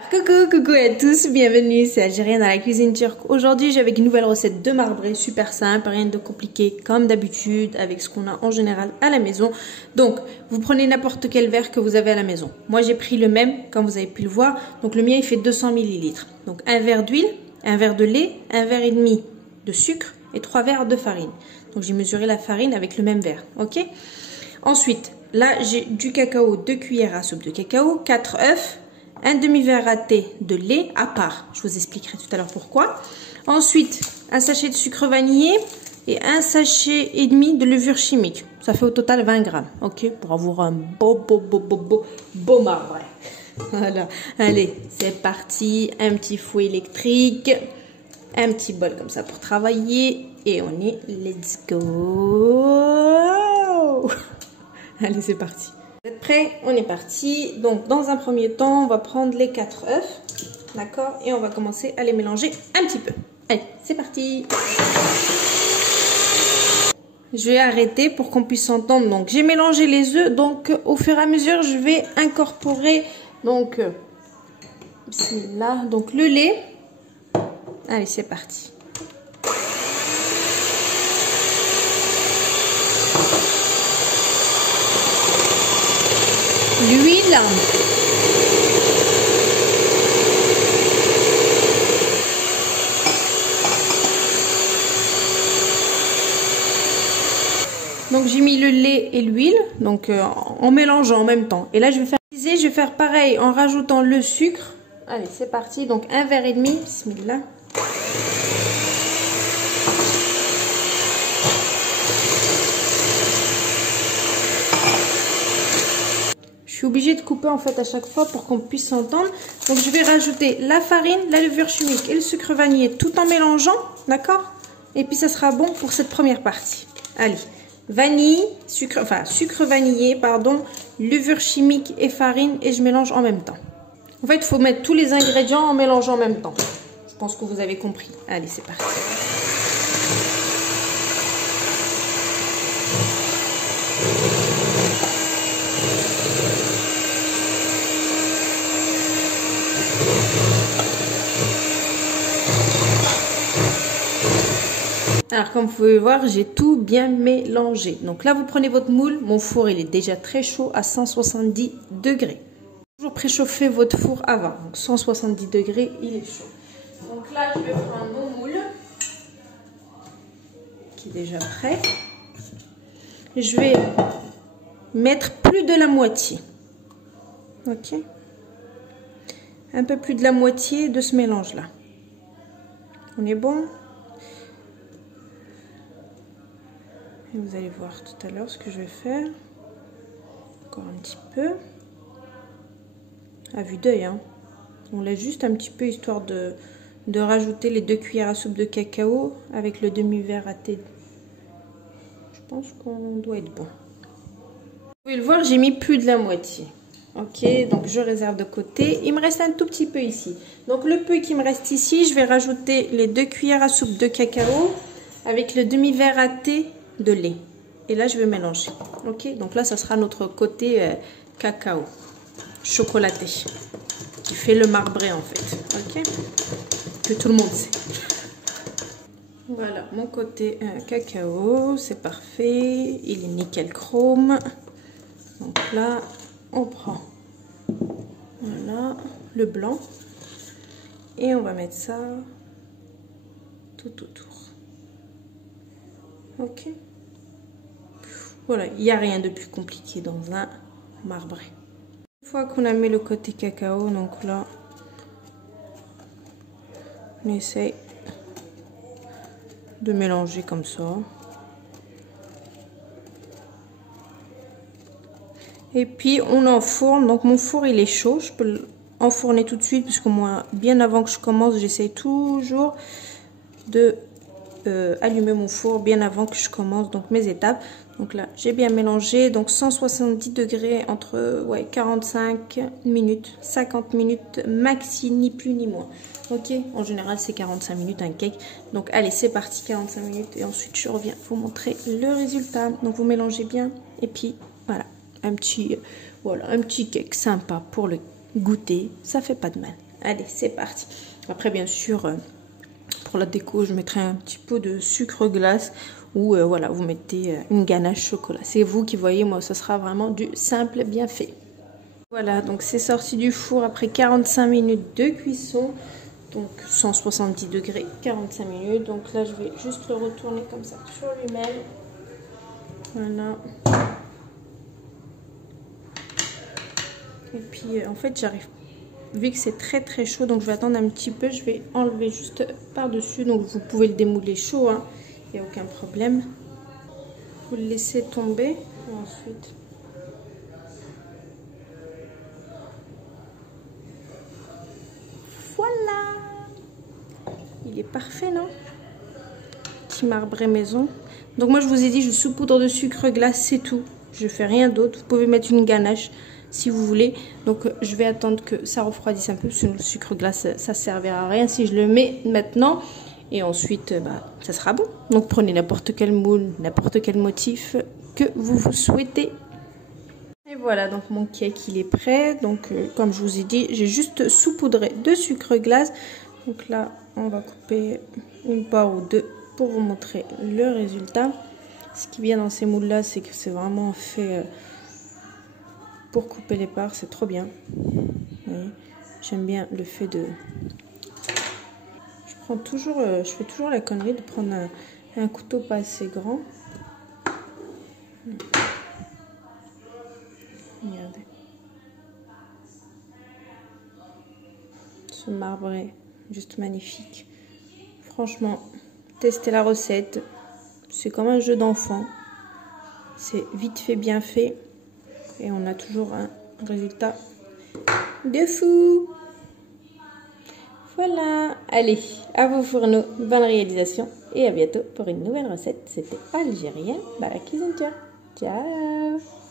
Coucou à tous, bienvenue, c'est Algérienne dans la cuisine turque. Aujourd'hui j'ai avec une nouvelle recette de marbré, super simple, rien de compliqué comme d'habitude avec ce qu'on a en général à la maison. Donc vous prenez n'importe quel verre que vous avez à la maison. Moi j'ai pris le même, comme vous avez pu le voir, donc le mien il fait 200 ml. Donc un verre d'huile, un verre de lait, un verre et demi de sucre et 3 verres de farine. Donc j'ai mesuré la farine avec le même verre, ok? Ensuite, là j'ai du cacao, 2 cuillères à soupe de cacao, 4 œufs, un demi-verre à thé de lait à part. Je vous expliquerai tout à l'heure pourquoi. Ensuite, un sachet de sucre vanillé et un sachet et demi de levure chimique. Ça fait au total 20 grammes. Ok, pour avoir un beau marbre. Voilà. Allez, c'est parti. Un petit fouet électrique. Un petit bol comme ça pour travailler. Et on est let's go. Allez, c'est parti. Vous êtes prêts? On est parti. Donc, dans un premier temps, on va prendre les 4 œufs. D'accord? Et on va commencer à les mélanger un petit peu. Allez, c'est parti. Je vais arrêter pour qu'on puisse s'entendre. Donc, j'ai mélangé les œufs. Donc, au fur et à mesure, je vais incorporer donc, là, donc le lait. Allez, c'est parti. L'huile, donc j'ai mis le lait et l'huile, donc en mélangeant en même temps. Et là je vais faire pareil en rajoutant le sucre. Allez, c'est parti. Donc un verre et demi, bismillah. Je suis obligée de couper en fait à chaque fois pour qu'on puisse s'entendre. Donc je vais rajouter la farine, la levure chimique et le sucre vanillé tout en mélangeant, d'accord? Et puis ça sera bon pour cette première partie. Allez, vanille, sucre vanillé, pardon, levure chimique et farine et je mélange en même temps. En fait, il faut mettre tous les ingrédients en mélangeant en même temps. Je pense que vous avez compris. Allez, c'est parti. Alors comme vous pouvez voir, j'ai tout bien mélangé. Donc là, vous prenez votre moule. Mon four, il est déjà très chaud à 170 degrés. Toujours préchauffer votre four avant. Donc 170 degrés, il est chaud. Donc là, je vais prendre mon moule qui est déjà prêt. Je vais mettre plus de la moitié. Ok. Un peu plus de la moitié de ce mélange-là. On est bon? Et vous allez voir tout à l'heure ce que je vais faire. Encore un petit peu. À vue d'œil, hein. On laisse juste un petit peu histoire de rajouter les 2 cuillères à soupe de cacao avec le demi-verre à thé. Je pense qu'on doit être bon. Vous pouvez le voir, j'ai mis plus de la moitié. Ok, donc je réserve de côté. Il me reste un tout petit peu ici. Donc le peu qui me reste ici, je vais rajouter les 2 cuillères à soupe de cacao avec le demi-verre à thé de lait. Et là, je vais mélanger. Ok, donc là, ça sera notre côté cacao chocolaté qui fait le marbré en fait. Ok, que tout le monde sait. Voilà, mon côté cacao, c'est parfait. Il est nickel chrome. Donc là, on prend voilà le blanc et on va mettre ça tout autour. Ok. Voilà, il n'y a rien de plus compliqué dans un marbré. Une fois qu'on a mis le côté cacao, donc là, on essaye de mélanger comme ça. Et puis on enfourne. Donc mon four il est chaud, je peux l'enfourner tout de suite puisque moi, bien avant que je commence, j'essaye toujours de allumer mon four bien avant que je commence donc mes étapes. Donc là j'ai bien mélangé, donc 170 degrés entre 45 minutes 50 minutes maxi, ni plus ni moins. Ok, en général c'est 45 minutes un cake. Donc allez, c'est parti, 45 minutes et ensuite je reviens vous montrer le résultat. Donc vous mélangez bien et puis voilà, un petit cake sympa pour le goûter, ça fait pas de mal. Allez, c'est parti. Après, bien sûr, pour la déco, je mettrai un petit peu de sucre glace ou voilà, vous mettez une ganache chocolat. C'est vous qui voyez, moi, ce sera vraiment du simple bien fait. Voilà, donc c'est sorti du four après 45 minutes de cuisson. Donc 170 degrés, 45 minutes. Donc là, je vais juste le retourner comme ça sur lui-même. Voilà. Et puis, en fait, j'arrive... Vu que c'est très très chaud, donc je vais attendre un petit peu. Je vais enlever juste par-dessus. Donc vous pouvez le démouler chaud, hein. Il n'y a aucun problème. Vous le laissez tomber. Et ensuite... Voilà! Il est parfait, non? Petit marbré maison. Donc moi, je vous ai dit, je saupoudre de sucre glace, c'est tout. Je fais rien d'autre. Vous pouvez mettre une ganache si vous voulez. Donc je vais attendre que ça refroidisse un peu. Parce que le sucre glace, ça servira à rien si je le mets maintenant. Et ensuite, ça sera bon. Donc prenez n'importe quel moule, n'importe quel motif que vous souhaitez. Et voilà, donc mon cake, il est prêt. Donc comme je vous ai dit, j'ai juste saupoudré de sucre glace. Donc là, on va couper une part ou deux pour vous montrer le résultat. Ce qui est bien dans ces moules là, c'est que c'est vraiment fait pour couper les parts, c'est trop bien. J'aime bien le fait de... je fais toujours la connerie de prendre un couteau pas assez grand. Regardez. Ce marbre est juste magnifique. Franchement, testez la recette. C'est comme un jeu d'enfant. C'est vite fait, bien fait. Et on a toujours un résultat de fou. Voilà. Allez, à vos fourneaux. Bonne réalisation. Et à bientôt pour une nouvelle recette. C'était Algérien dans la cuisine turque. Ciao.